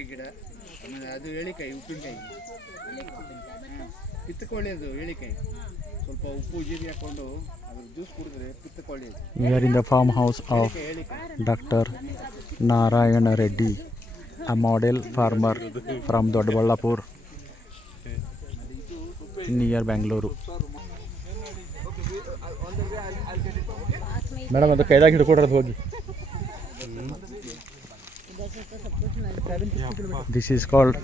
ಏಳಿಕೆ ಗಿಡ, ಆಮೇಲೆ ಅದು ಏಳಿಕಾಯಿ, ಉಪ್ಪಿನಕಾಯಿ, ಪಿತ್ತಕ್ಕೆ ಒಳ್ಳೆಯದು ಏಳಿಕಾಯಿ. ಸ್ವಲ್ಪ ಉಪ್ಪು ಜೀರಿಗೆ ಹಾಕೊಂಡು ಅದ್ರ ಜ್ಯೂಸ್ ಕುಡಿದ್ರೆ ಪಿತ್ತಕ್ಕೆ ಒಳ್ಳೆಯದು. We are in the farmhouse of Dr. Narayana Reddy, a model farmer from Doddaballapur near Bangalore. Madam ಅದು ಕೈದಾಗ ಹಿಡ್ಕೊಡ್ರದು ಹೋಗಿ. This is called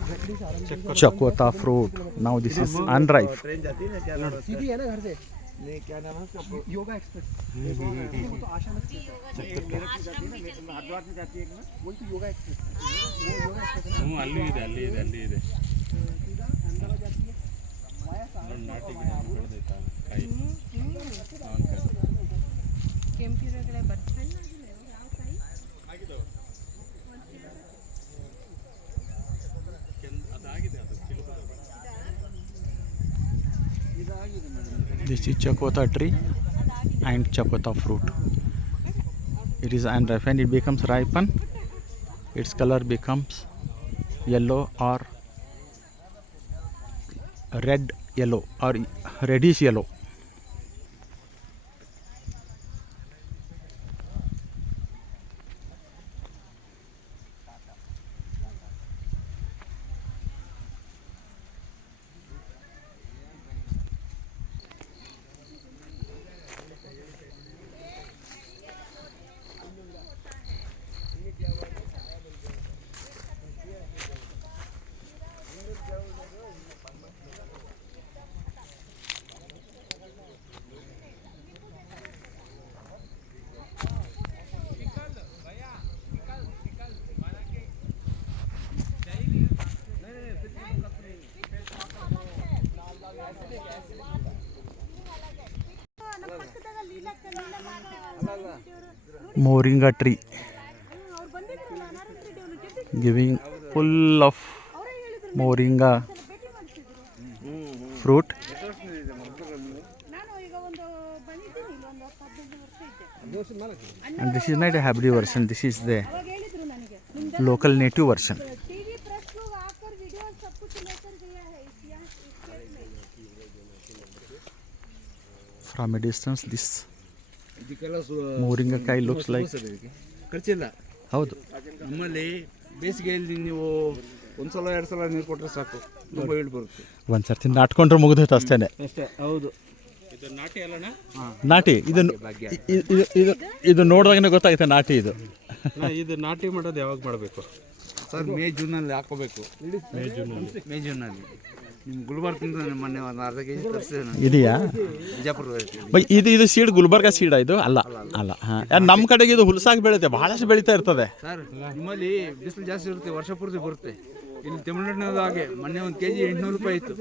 chakota fruit. Now this is unripe. Yoga expert ಅಲ್ಲಿ ಇದೆ This is chakota tree and chakota fruit. It is unripe. When it becomes ripen, its color becomes yellow or red yellow or reddish yellow. Moringa tree giving full of moringa fruit. And this is not a hybrid version, this is the local native version. From a distance this moringa kai looks like ಖರ್ಚಿಲ್ಲ. ಹೌದು. ನಮ್ಮಲ್ಲಿ ಬೇಸಿಗೆಯಲ್ಲಿ ನೀವು ಒಂದ್ಸಲ 2 ಸಲ ನೀರು ಕೊಟ್ಟರೆ ಸಾಕು, ತುಂಬ ಇಳು ಬರುತ್ತೆ. ಒಂದ್ಸರ್ತಿ ನಾಟ್ಕೊಂಡ್ರೆ ಮುಗಿದೋಯ್ತು ಅಷ್ಟೇನೆ. ಅಷ್ಟೇ. ಹೌದು. ಇದು ನಾಟಿ ಅಲ್ಲಣ್ಣ? ನಾಟಿ ಇದು ನೋಡಿದಾಗನೇ ಗೊತ್ತಾಗುತ್ತೆ ನಾಟಿ ಇದು. ಇದು ನಾಟಿ ಮಾಡೋದು ಯಾವಾಗ ಮಾಡಬೇಕು ಸರ್? ಮೇ ಜೂನಲ್ಲಿ ಹಾಕೋಬೇಕು. ಮೇ ಜೂನಲ್ಲಿ ನಿಮ್ಮ ಗುಲ್ಬರ್ಗದಿಂದ ಮೊನ್ನೆ ಒಂದು ಅರ್ಧ ಕೆಜಿ ತರಿಸಿದೆ. ಇದೆಯಾ? ಬಿಜಾಪುರ ಇದು ಸೀಡ್ ಗುಲ್ಬರ್ಗ ಸೀಡ ಇದು? ಅಲ್ಲ ಅಲ್ಲ. ನಮ್ಮ ಕಡೆಗೆ ಇದು ಹುಲ್ಸಾಗಿ ಬೆಳೀತೆ, ಬಹಳಷ್ಟು ಬೆಳೀತಾ ಇರ್ತದೆ ಸರ್. ನಿಮ್ಮಲ್ಲಿ ಬಿಸಿಲು ಜಾಸ್ತಿ ಇರುತ್ತೆ, ವರ್ಷ ಪೂರ್ತಿ ಬರುತ್ತೆ. ಇಲ್ಲಿ ತಮಿಳುನಾಡಿನಲ್ಲಿ ಹಾಗೆ ಮೊನ್ನೆ 1 ಕೆಜಿ 800 ರೂಪಾಯಿ ಇತ್ತು.